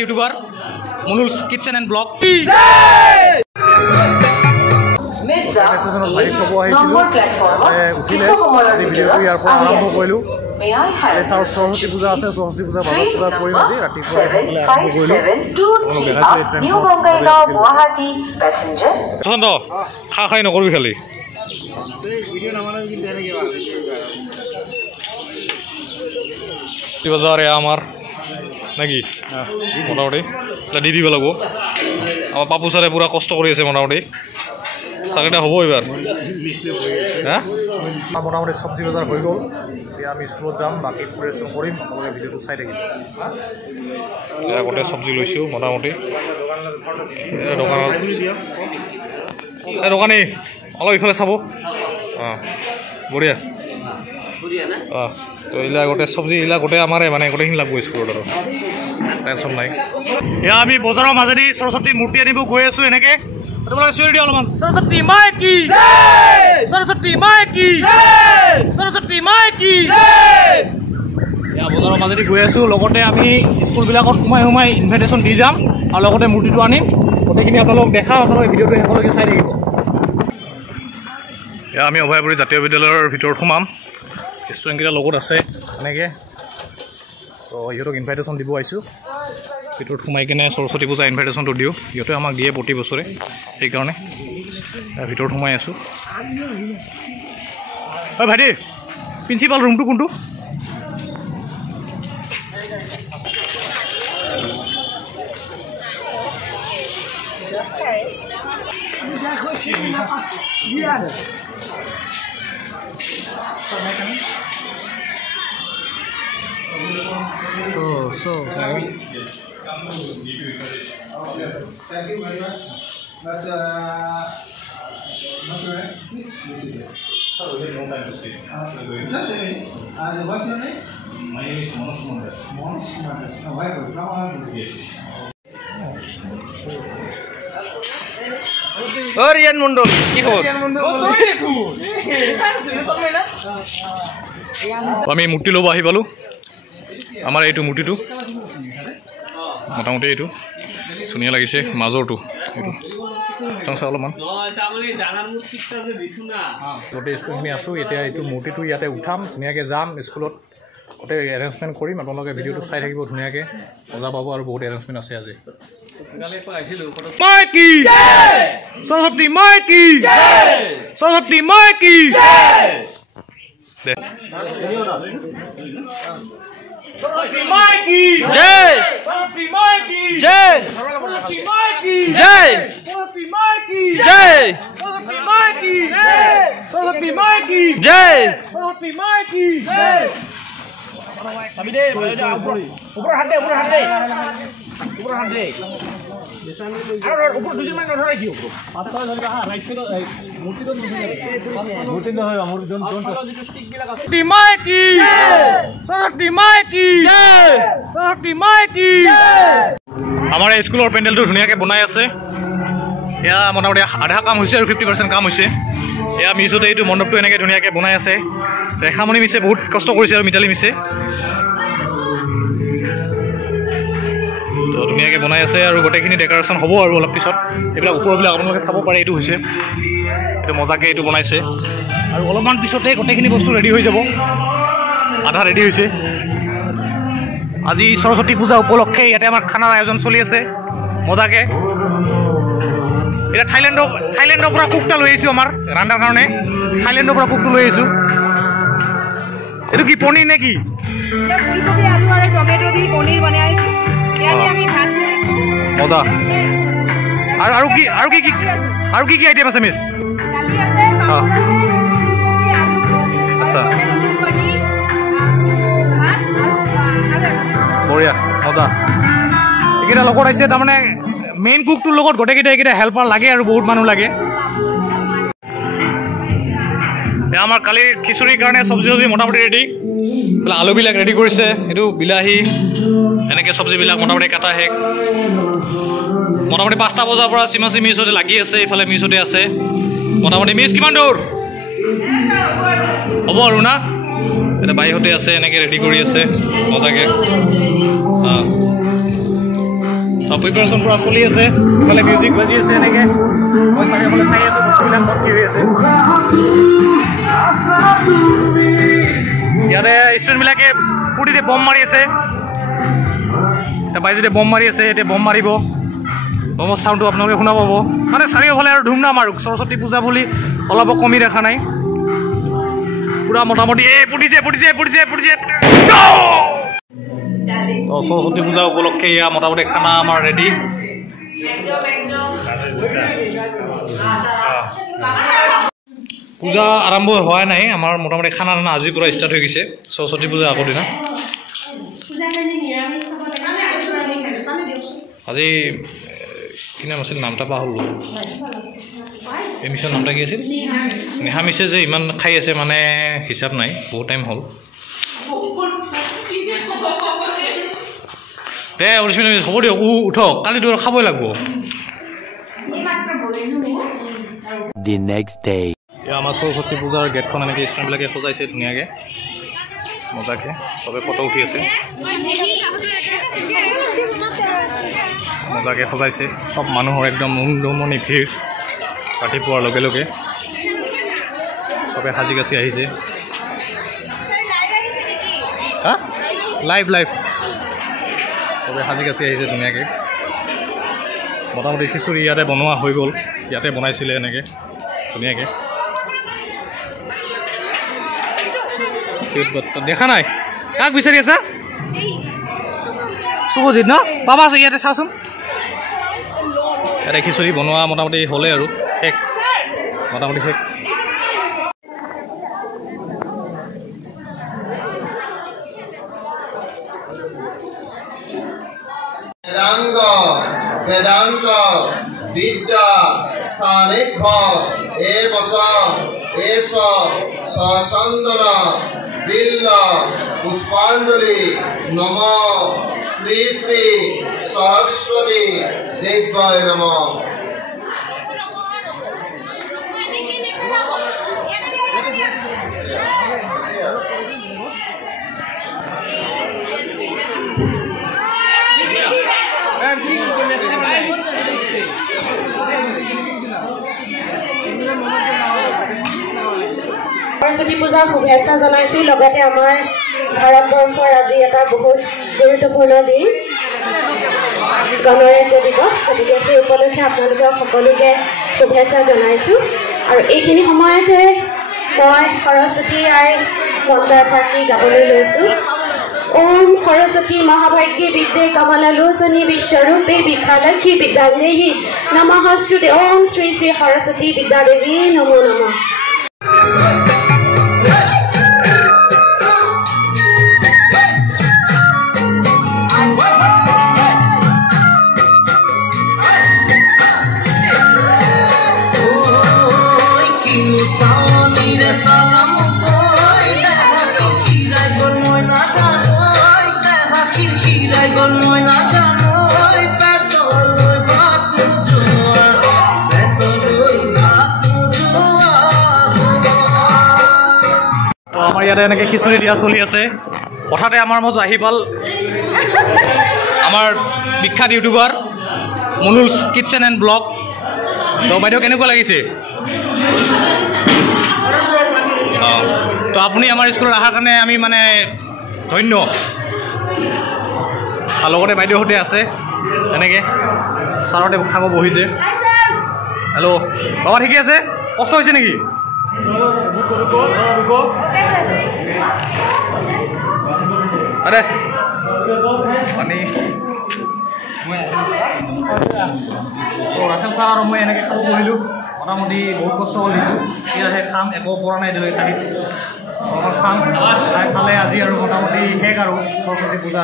YouTuber Monul's kitchen and blog Saraswati Puja আছে সৰস্বতী পূজা বজাৰ চজাৰ কৰিম আজি ৰাতিপুৱা খাই নকৰিবি খালি বজাৰ আমাৰ নাকি মোটামুটি দি দিব লাগিব আমাৰ পাপু ছাৰে পুৰা কষ্ট কৰি আছে মোটামুটি চাকৰিটা হ'ব এইবাৰ হা মোটামুটি চব্জি বজাৰ হৈ গ'ল এতিয়া আমি স্কুলত যাম বাকী প্ৰিপাৰেশ্যন কৰিম আপোনালোকে ভিডিঅ'টো চাই থাকিব আগতে চব্জি লৈছোঁ মোটামুটি দোকানী অলপ ইফালে চাব অঁ বঢ়িয়া অঁ তো এইলা গোটেই চব্জি এইলা গোটেই আমাৰে মানে গোটেইখিনি লাগব স্কুলত আৰু টেনশ্যন নাই এয়া আমি বজাৰৰ মাজেদি সৰস্বতী মূৰ্তি আনিব গৈ আছোঁ এনেকৈ তোমালোকে চিঞৰি দিয়া অলপমান সৰস্বতী মাই কি সৰস্বতী মাই কি সৰস্বতী মাই কি এয়া বজাৰৰ মাজেদি গৈ আছোঁ লগতে আমি স্কুলবিলাকত সোমাই ইনভাইটেশ্যন দি যাম আৰু লগতে মূৰ্তিটো আনিম গোটেইখিনি আপোনালোকক দেখাম আপোনালোকে ভিডিঅ'টো শেষলৈকে চাই থাকিব এয়া আমি অভয়াপুৰী জাতীয় বিদ্যালয়ৰ ভিতৰত সোমাম ষ্টুডেণ্টকেইটাৰ লগত আছে এনেকৈ তো ইহঁতক ইনভাইটেশ্যন দিব আহিছোঁ ভিতৰত সোমাই কিনে সৰস্বতী পূজা ইনভাইটেশ্যনটো দিওঁ সিহঁতে আমাক দিয়ে প্ৰতি বছৰে সেইকাৰণে ভিতৰত সোমাই আছোঁ হয় ভাইটি প্ৰিন্সিপাল ৰুমটো কোনটো So thank you very much. That's what's your name? Please visit it. Sir, we have no time to sit. Just a minute. What's your name? My name is Manoj. Manoj. Why? Now yes. Rian Mundul, ikut. আমি মূৰ্তি ল'ব আহি পালোঁ আমাৰ এইটো মূৰ্তিটো মোটামুটি এইটো ধুনীয়া লাগিছে মাজৰটো এইটো অলপমান গোটেই স্কুলখিনি আছোঁ এতিয়া এইটো মূৰ্তিটো ইয়াতে উঠাম ধুনীয়াকৈ যাম স্কুলত গোটেই এৰেঞ্জমেণ্ট কৰিম আপোনালোকে ভিডিঅ'টো চাই থাকিব ধুনীয়াকৈ মজা পাব আৰু বহুত এৰেঞ্জমেণ্ট আছে আজি মাইকি Saraswati মাইকি Saraswati মাইকি Saraswati Puja Jai Saraswati Puja Jai Saraswati Puja Jai Saraswati Puja Jai Saraswati Puja Saraswati Puja Jai Saraswati Puja Jai Sabi deh upar hande উপর দুজন মানে ধরে কি উপর পাঁচটা ধরে হ্যাঁ রাইট সাইড মূর্তি তো মূর্তি তো হয় মূর্তি জন স্টিক গুলা সরস্বতী মাই কি সরস্বতী মাই কি সরস্বতী মাই কি আমাৰ স্কুলৰ পেন্ডেলটো ধুনীয়াকৈ বনাই আছে এয়া মোটামুটি আধা কাম হৈছে আৰু 50% কাম হৈছে এয়া মিছতে এইটো মণ্ডপটো এনেকৈ ধুনীয়াকৈ বনাই আছে ৰেখামণি মিছে বহুত কষ্ট কৰিছে আৰু মিতালী মিছে তো ধুনীয়াকৈ বনাই আছে আৰু গোটেইখিনি ডেকৰেশ্যন হ'ব আৰু অলপ পিছত এইবিলাক ওপৰবিলাক আপোনালোকে চাব পাৰে এইটো হৈছে এইটো মজাকৈ এইটো বনাইছে আৰু অলপমান পিছতে গোটেইখিনি বস্তু ৰেডি হৈ যাব আধা ৰেডি হৈছে আজি সৰস্বতী পূজা উপলক্ষে ইয়াতে আমাৰ খানাৰ আয়োজন চলি আছে মজাকৈ এতিয়া থাইলেণ্ডৰ পৰা কুকটা লৈ আহিছোঁ আমাৰ ৰান্ধাৰ কাৰণে থাইলেণ্ডৰ পৰা কুকটো লৈ আহিছোঁ এইটো কি পনীৰ নে কি ফুলকবি আলু আৰু টমেটো দি পনীৰ বনাই আহিছোঁ মজা আৰু কি আইটেম আছে মিছ আচ্ছা বঢ়িয়া মজা এইকেইটা লগত আহিছে তাৰমানে মেইন কুকটোৰ লগত গোটেইকেইটা এইকেইটা হেল্পাৰ লাগে আৰু বহুত মানুহ লাগে আমাৰ কালিৰ খিচুৰিৰ কাৰণে চব্জি মোটামুটি ৰেডি আলুবিলাক ৰেডি কৰিছে এইটো বিলাহী এনেকৈ চব্জিবিলাক মোটামুটি কাটা শেষ মোটামুটি 5টা বজাৰ পৰা চিমাচি মিছতে লাগি আছে এইফালে মিছতে আছে মোটামুটি মিছ কিমান দূৰ হ'ব আৰু না এটা বাইহঁতে আছে এনেকৈ ৰেডি কৰি আছে মজাকৈ প্ৰিপাৰেশ্যন পুৰা চলি আছে ইফালে মিউজিক বাজি আছে এনেকৈ মই চাৰিওফালে চাই আছোঁ বস্তুবিলাক ক'ত কি হৈ আছে ইয়াতে ষ্টুডেণ্টবিলাকে ফূৰ্তিতে বম মাৰি আছে বাইজুতে বম মাৰি আছে এতিয়া বম মাৰিব বমৰ চাউণ্ডটো আপোনালোকে শুনা পাব মানে চাৰিওফালে আৰু ধুমধাম আৰু সৰস্বতী পূজা বুলি অলপ কমি দেখা নাই পুৰা মোটামুটি এই ফুটিছে সৰস্বতী পূজা উপলক্ষে এয়া মোটামুটি খানা আমাৰ ৰেডি পূজা আৰম্ভ হোৱা নাই আমাৰ মোটামুটি খানা দানা আজিৰ পৰা ষ্টাৰ্ট হৈ গৈছে সৰস্বতী পূজা আগৰ দিনা আজি কি নাম আছিল নামটা পাহৰিলোঁ এই মিছৰ নামটা কি আছিল নেহা মিছে যে ইমান খাই আছে মানে হিচাপ নাই বহুত টাইম হ'ল দে অৰিজিনেল হ'ব দিয়ক উঠক কালিতো খাবই লাগিব The next day. আমাৰ সৰস্বতী পূজাৰ গেটখন এনেকৈ ষ্টুডেণ্টবিলাকে সজাইছে ধুনীয়াকৈ মজাকৈ চবে ফটো উঠি আছে মজাকৈ সজাইছে চব মানুহৰ একদম উমনি ভিৰ ৰাতিপুৱাৰ লগে লগে চবে সাজি কাচি আহিছে হা লাইভ চবে সাজি কাচি আহিছে ধুনীয়াকৈ মোটামুটি খিচুৰি ইয়াতে বনোৱা হৈ গ'ল ইয়াতে বনাইছিলে এনেকৈ ধুনীয়াকৈ দেখা নাই কাক বিচাৰি আছা শুভজিত ন পাবা ইয়াতে চাচোন ইয়াতে খিচুৰি বনোৱা মোটামুটি হ'লে আৰু শেষ মোটামুটি শেষ বেদান্ত বিদ্যা স্থানিক এ বচন এস সচন্দন বিল্ল পুষ্পাঞ্জলি নম শ্রী শ্রী সরস্বতী দেব্যায় নম সৰস্বতী পূজাৰ শুভেচ্ছা জনাইছোঁ লগতে আমাৰ ভাৰতবৰ্ষৰ আজি এটা বহুত গুৰুত্বপূৰ্ণ দিন গণৰাজ্য দিৱস গতিকে সেই উপলক্ষে আপোনালোকক সকলোকে শুভেচ্ছা জনাইছোঁ আৰু এইখিনি সময়তে মই সৰস্বতী আইৰ মন্ত্ৰ এফাকি গাবলৈ লৈছোঁ ওম সৰস্বতী মহাভাগ্যে বিদ্যে কমলালোচনী বিশ্বৰূপে বিদ্যালক্ষ্মী বিদ্যাদেহী নমস্তুতে ওম শ্ৰী শ্ৰী সৰস্বতী বিদ্যাদেৱী নমো নমঃ আমাৰ ইয়াতে এনেকৈ খিচুৰি দিয়া চলি আছে হঠাতে আমাৰ মাজত আহি পাল আমাৰ বিখ্যাত YouTuber Manuj kitchen and blog তো বাইদেউ কেনেকুৱা লাগিছে তো আপুনি আমাৰ স্কুলত অহাৰ কাৰণে আমি মানে ধন্য আৰু লগতে বাইদেউহঁতে আছে এনেকৈ ছাৰহঁতে খাব বহিছে হেল্ল' বাবা ঠিকে আছে কষ্ট হৈছে নেকি আৰে পানী ৰাছেল ছাৰ আৰু মই এনেকৈ খাব বহিলোঁ মোটামুটি বহুত কষ্ট হ'ল দিছোঁ এতিয়াহে খাম একো পৰা নাই এতিয়ালৈকে কালিত খাম খাই খালে আজি আৰু মোটামুটি শেষ আৰু সৰস্বতী পূজা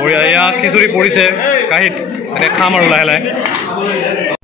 বঢ়িয়া এয়া খিচুৰি পৰিছে কাঁহীত এতিয়া খাম আৰু লাহে লাহে